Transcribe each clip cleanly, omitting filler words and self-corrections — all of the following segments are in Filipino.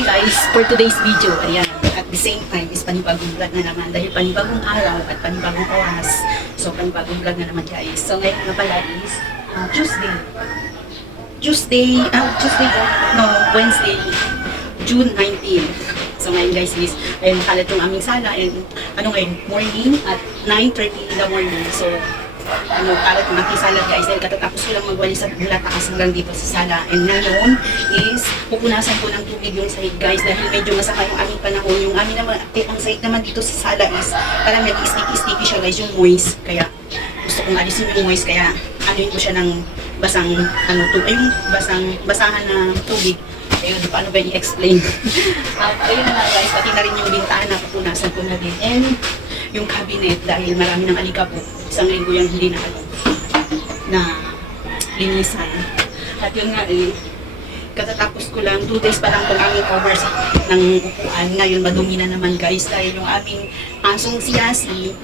Hi guys, for today's video, ayan, at the same time is panibagong vlog na naman dahil panibagong araw at panibagong oras. So panibagong vlog na naman guys. So ngayon nga pala is Wednesday, June 19. So ngayon guys is, ayun, nakalat yung aming sala and ngayon, morning at 9:30 in the morning. So kalat yung aking sala guys dahil katatapos ko lang magwalis at bulatakas hanggang dito sa sala. And ngayon is pupunasan ko ng tubig yung sahig guys dahil medyo masama yung aming panahon. Yung amin naman, ang sahig naman dito sa sala is parang nag-sticky-sticky siya guys, yung moist. Kaya gusto kong alisin yung moist, kaya anuin ko siya ng basahan na tubig. Ayun, paano ba i-explain? Ayun na nga guys, pati na rin yung bintana, pupunasan ko na din. And yung cabinet, dahil marami ng alikabok, isang linggo yung hindi na linisan. At yun nga katatapos ko lang, 2 days pa lang itong aming covers ng upuan. Ngayon, madumi na naman guys, dahil yung aming asong siyasi,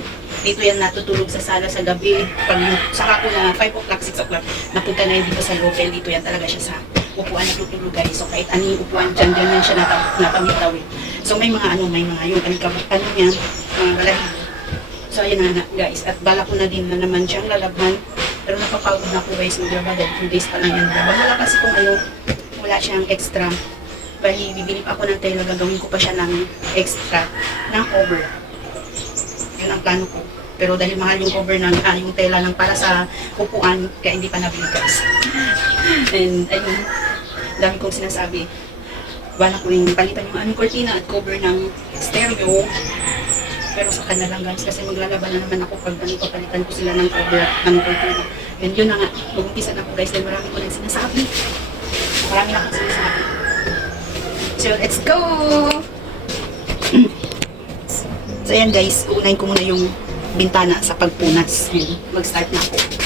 dito yan natutulog sa sala sa gabi. Pag saka ko na 5 o'clock, 6 o'clock, napunta na yun dito sa hotel. Dito yan talaga siya sa upuan natutulog guys. So kahit ano yung upuan dyan yan siya natamitawi. So may mga yung alikabok, niya, mga balahibo. So ayun na guys, at bala ko na din na naman siyang lalabhan. Pero napapagod na ako guys, maglaba dahil 2 days pa lang yan. Wala kasi kung wala siyang extra. Bali, bibili pa ako ng tela, gagawin ko pa siya ng extra ng cover. Yun ang plano ko. Pero dahil mahal yung cover ng yung tela lang para sa upuan, kaya hindi pa nabili guys. And ayun, dami kong sinasabi. Bala ko rin palitan yung aming cortina at cover ng stereo. Pero sa kanila lang guys, kasi maglalaban na naman ako pag papalitan ko sila ng cover at ng cortina. And yun na nga, mag-umpisa na ako guys, dahil marami ko nang sinasabi. Marami na akong sinasabi. So, let's go! So, ayan guys, uunahin ko muna yung bintana sa pagpunas. And mag-start na ako.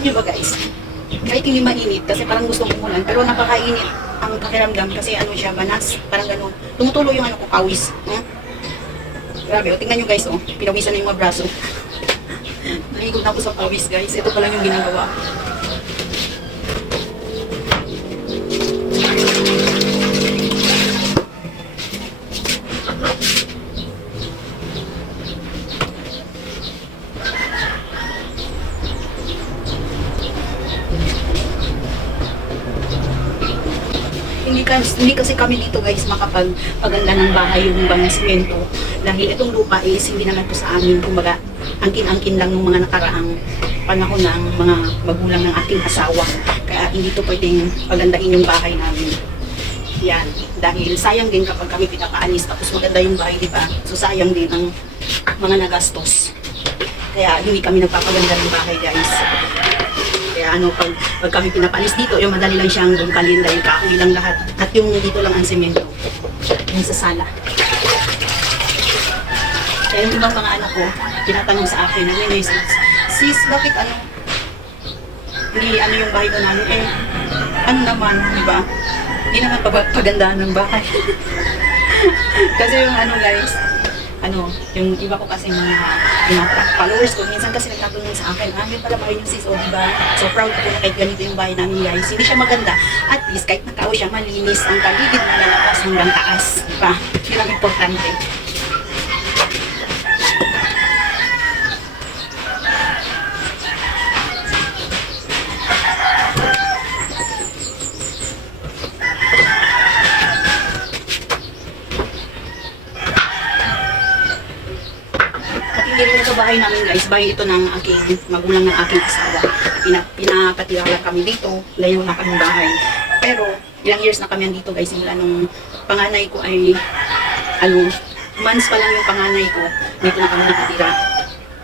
Alam nyo ba guys, kahit hindi mainit kasi parang gustong umulan, pero napakainit ang pakiramdam kasi siya, banas, parang gano'n. Tumutulo yung ko, pawis. Grabe, tingnan nyo guys, pinawisan na yung mga braso. Nahigod na ako sa pawis guys, ito pa lang yung ginagawa. Hindi kasi kami dito guys makapagpaganda ng bahay yung bang simento dahil itong lupa is hindi naman po sa amin, kumbaga angkin-angkin lang ng mga nakaraang panahon ng mga magulang ng ating asawa, kaya hindi to pwedeng pagandahin yung bahay namin yan, dahil sayang din kapag kami pinapaalis tapos maganda yung bahay, diba? So sayang din ang mga nagastos, kaya hindi kami nagpapaganda ng bahay guys. Kaya pag kami pinapalis dito, yung madali lang siyang bungkalin dahil kahoy lang lahat. At yung dito lang ang semento. Yung sa sala. Kaya yung ibang mga anak ko, tinatanong sa akin, sis, bakit hindi yung bahay ko namin? Naman, di ba? Hindi naman pagandaan ng bahay. Kasi yung guys, yung iba ko kasi mga followers ko, minsan kasi nagtatanong sa akin, yun pala bahay yung sis, diba? So proud ako na kahit ganito yung bahay namin guys. Hindi siya maganda, at least kahit nakao siya, malinis ang paligid na lalabas hanggang taas, diba? Yun ang importante. Bahay namin guys, bahay ito ng aking magulang ng aking asawa. Pinapatira lang kami dito, layo na kami bahay. Pero ilang years na kami dito guys, mula nung panganay ko ay, months pa lang yung panganay ko, dito na kami nakatira.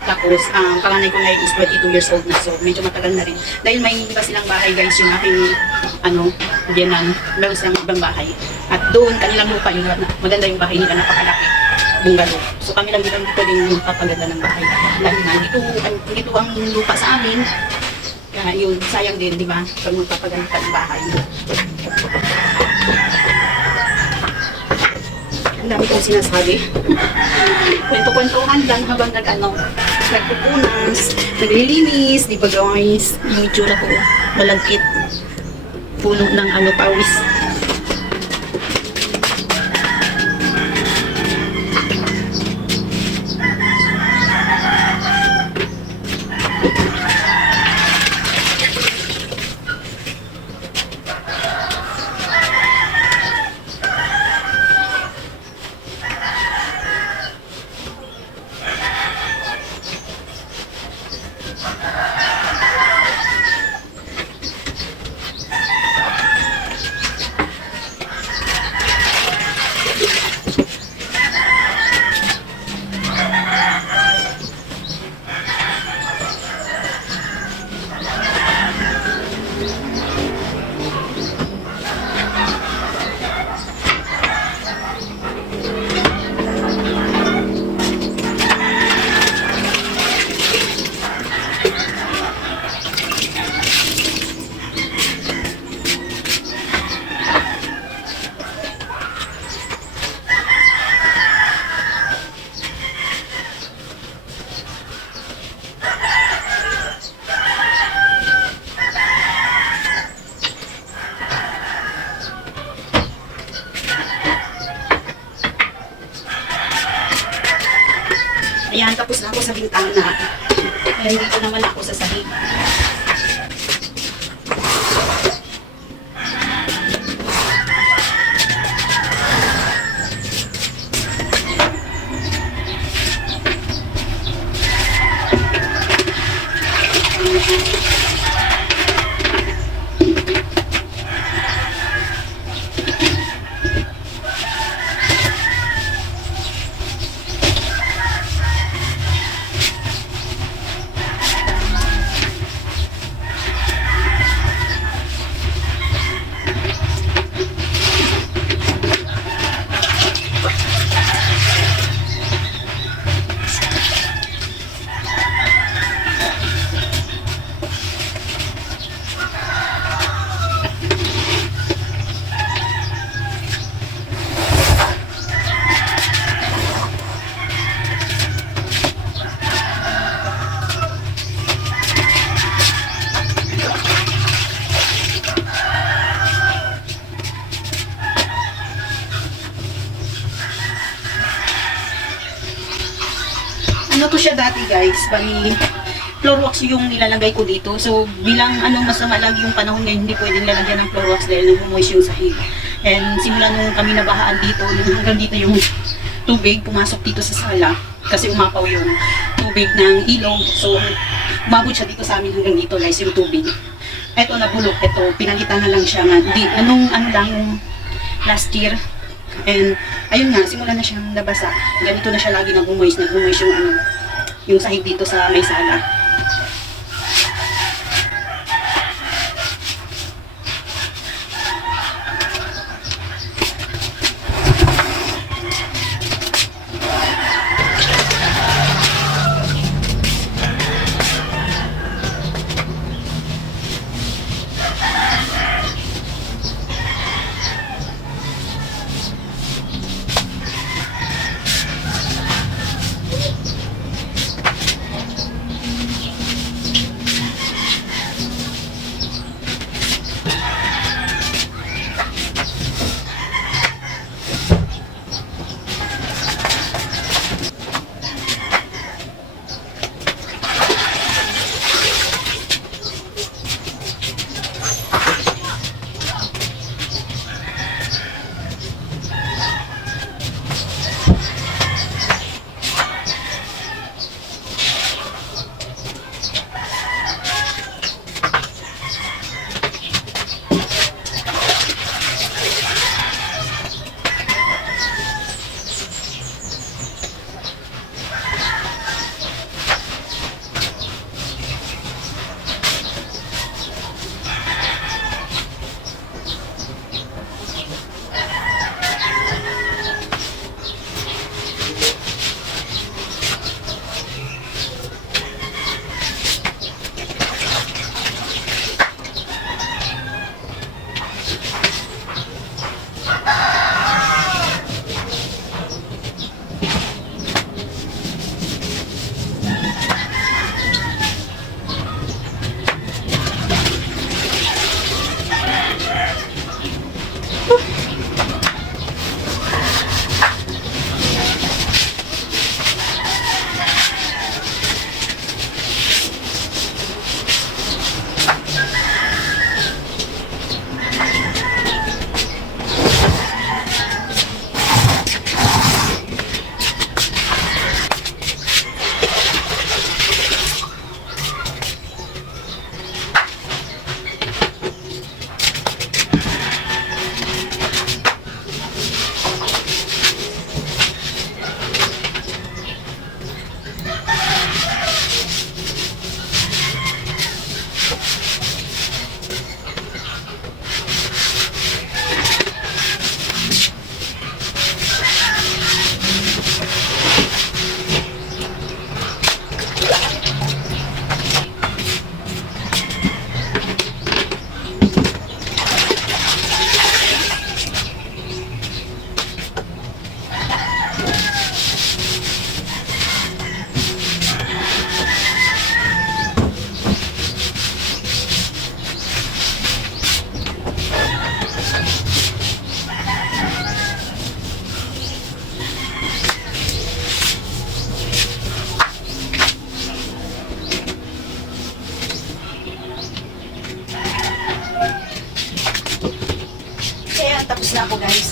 Tapos, panganay ko ngayon is 22 years old na, so medyo matagal na rin. Dahil may iba silang bahay guys, yung aking, biyanan, meron silang ibang bahay. At doon, kanilang lupa, yung maganda yung bahay nila, napakalaki, bungalow. So kami lang dito din magpapaganda ng bahay. Dahil na, dito ang lupa sa amin, kaya yun, sayang din, di ba? Pag magpapaganda ng bahay. Ang dami kong sinasabi. Kwento-kwentuhan lang habang nagpupunas, naglilinis, di ba guys? Yung itsura ko, malagkit. Puno ng pawis. Ayan, tapos na ako sa bintana. Ayan, dito naman ako sa sahig. Ano to siya dati guys, bali floor wax yung nilalagay ko dito. So bilang masama lagi yung panahon ngayon, hindi pwedeng lalagyan ng floor wax dahil nag-moist yung sahig. And simula nung kami nabahaan dito, hanggang dito yung tubig pumasok dito sa sala kasi umapaw yung tubig ng ilog. So umabot siya dito sa amin hanggang dito guys yung tubig. Eto nabulok, eto pinalitan na lang siya nga. Lang yung last year. And ayun nga, simula na siyang nabasa. Ganito na siya lagi nag-moist yung sahig dito sa may sala.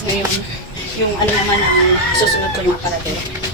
Ngayon, yung ano naman ang susunod ko yung aparadero.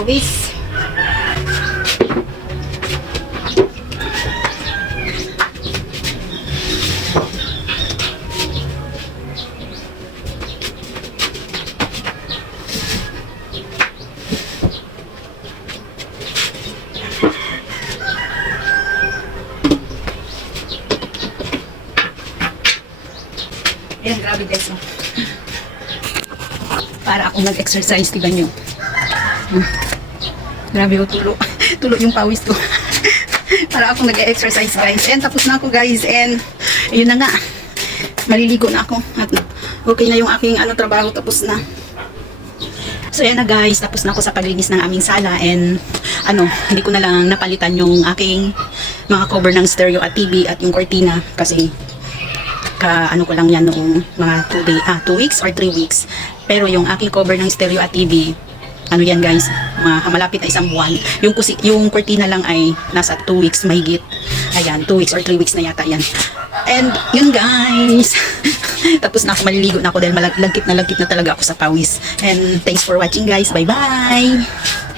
pawis. Ayan, grabe guys. Oh. Para akong nag-exercise, tignan nyo. Grabe ko, tulo. Tulo yung pawis ko. Para akong nag-exercise guys. And tapos na ako guys. And yun na nga. Maliligo na ako. At okay na yung aking trabaho. Tapos na. So yan na guys. Tapos na ako sa paglinis ng aming sala. And hindi ko na lang napalitan yung aking mga cover ng stereo at TV at yung cortina. Kasi ko lang yan noong mga 2 weeks or 3 weeks. Pero yung aking cover ng stereo at TV, yan guys, malapit na 1 buwan. Yung cortina lang ay nasa 2 weeks mahigit. Ayan, 2 weeks or 3 weeks na yata yan. And yun guys. Tapos na ako, maliligo na ako dahil lagkit na talaga ako sa pawis. And thanks for watching guys. Bye bye!